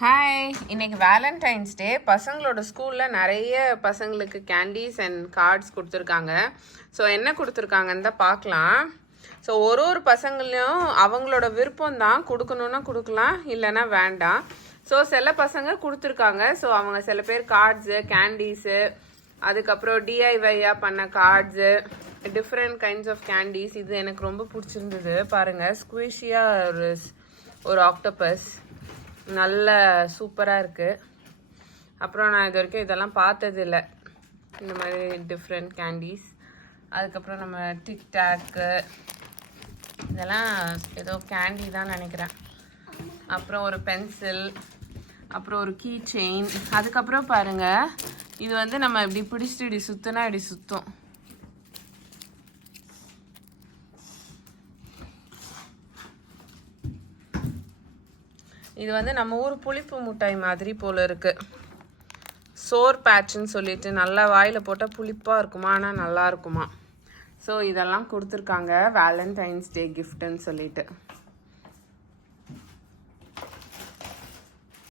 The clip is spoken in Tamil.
ஹாய் இன்னைக்கு வேலண்டைன்ஸ் டே பசங்களோட ஸ்கூலில் நிறைய பசங்களுக்கு கேண்டீஸ் அண்ட் கார்ட்ஸ் கொடுத்துருக்காங்க. ஸோ என்ன கொடுத்துருக்காங்கன்னு தான் பார்க்கலாம். ஸோ ஒரு ஒரு பசங்களையும் அவங்களோட விருப்பம் தான் கொடுக்கணுன்னா கொடுக்கலாம் இல்லைன்னா வேண்டாம். ஸோ சில பசங்க கொடுத்துருக்காங்க. ஸோ அவங்க சில பேர் கார்ட்ஸு கேண்டீஸு அதுக்கப்புறம் டிஐவையாக பண்ண cards different kinds of candies இது எனக்கு ரொம்ப பிடிச்சிருந்தது. பாருங்கள் ஸ்குவிஷியாக ஒரு ஒரு ஆக்டோபஸ் நல்ல சூப்பராக இருக்குது அப்புறம் நான் இது வரைக்கும் இதெல்லாம் பார்த்தது இல்லை இந்த மாதிரி டிஃப்ரெண்ட் கேண்டீஸ் அதுக்கப்புறம் நம்ம டிக்டாக்கு இதெல்லாம் ஏதோ கேண்டி தான் நினைக்கிறேன். அப்புறம் ஒரு பென்சில் அப்புறம் ஒரு கீ செயின் அதுக்கப்புறம் பாருங்கள் இது வந்து நம்ம இப்படி பிடிச்சிட்டு இப்படி சுற்றுனா இப்படி சுற்றும் இது வந்து நம்ம ஊர் புளிப்பு மிட்டாய் மாதிரி போல் இருக்குது சோர் பேட்ச்னு சொல்லிட்டு நல்லா வாயில் போட்டால் புளிப்பாக இருக்குமா? ஆனால் நல்லா இருக்குமா? ஸோ இதெல்லாம் கொடுத்துருக்காங்க. வேலண்டைன்ஸ் டே கிஃப்ட்டுன்னு சொல்லிட்டு.